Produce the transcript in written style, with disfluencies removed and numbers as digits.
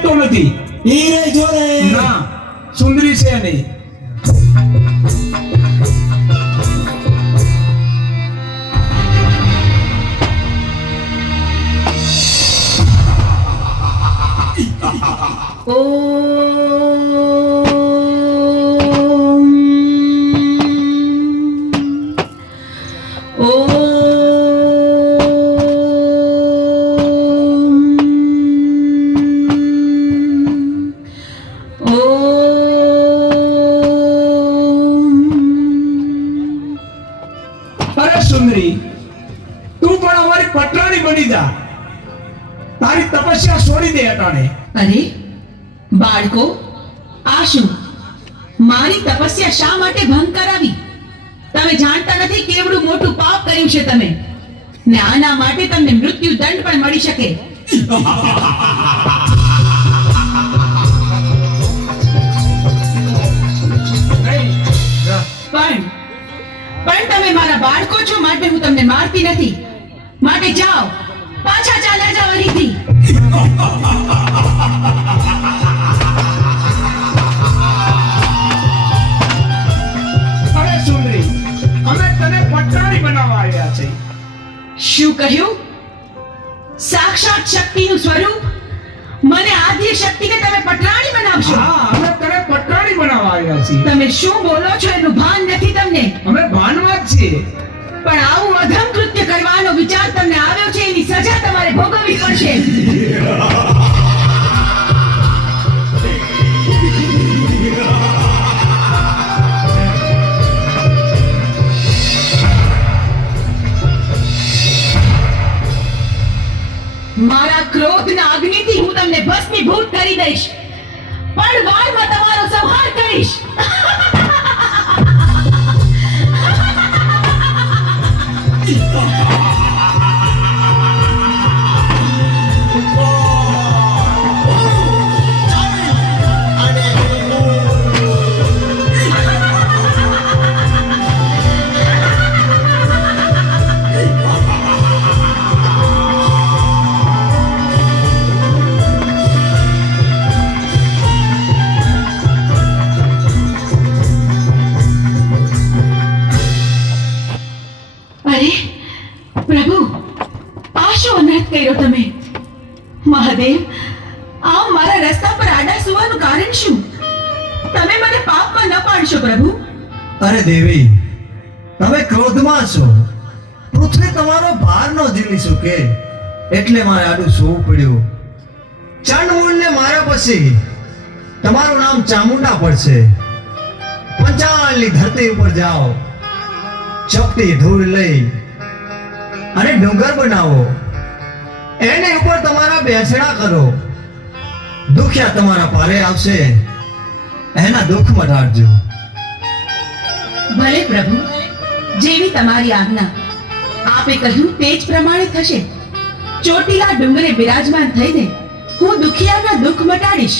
દેખતો નથી. ઈ રે જોરે ના, સુંદરી છે નહીં. અરે સુંદરી, તું પણ અમારી પટરાણી બની જા. તારી તપસ્યા છોડી દે અટાણે. અરે બાળકો, આ શું? મારી તપસ્યા શા માટે ભંગ કરાવી? તમે જાણતા નથી કેવડું મોટું પાપ કર્યું છે તમે, ને આના માટે તમને મૃત્યુ દંડ પણ મળી શકે. પણ તમે મારા બાળકો છો, માટે હું તમને મારતી નથી. માટે જાઓ, પાછા ચાલ્યા જાઓ અહીંથી. અરે સુંદરી, અમે તને પટરાણી બનાવવા આવ્યા છે. શું કહ્યું? સાક્ષાત શક્તિનું સ્વરૂપ, મને આદ્ય શક્તિને તમે પટરાણી બનાવશો? હા, અમે તને પટરાણી બનાવવા આવ્યા છીએ. તમે શું બોલો છો એનું ભાન નથી તમને. અમે ભાનમાં જ છીએ. પણ આવું અધમ કૃત્ય કરવાનો વિચાર તમને આવ્યો છે, એની સજા તમારે ભોગવવી પડશે. મારા ક્રોધના અગ્નિથી હું તમને ભસ્મીભૂત કરી દઈશ, પણ વારમાં તમારો સંહાર કરીશ. અરે પ્રભુ, આ શું અનર્થ કર્યો તમે? મહાદેવ, આ મારા રસ્તા પર આડા સુવાનું કારણ શું? તમે મને પાપમાં ન પાડશો પ્રભુ. અરે દેવી, તમે ક્રોધમાં છો. પૃથ્વી તમારો ભાર ન ઝીલી શકે, એટલે મારે આડું સૂવું પડ્યું. ચંડમૂળને માર્યા પછી તમારું નામ ચામુંડા પડશે. પંચાળની ધરતી ઉપર જાઓ, ચપટી ધૂળ લઈ અને ડુંગર બનાવો, એની ઉપર તમારા બેસણા કરો. દુખ્યા તમારા પારે આવશે, એના દુઃખ મટાડજો. ભલે પ્રભુ, જેવી તમારી આજ્ઞા. આપે કહ્યું તે જ પ્રમાણે થશે. ચોટીલા ડુંગરે બિરાજમાન થઈને હું દુખિયાના દુઃખ મટાડીશ.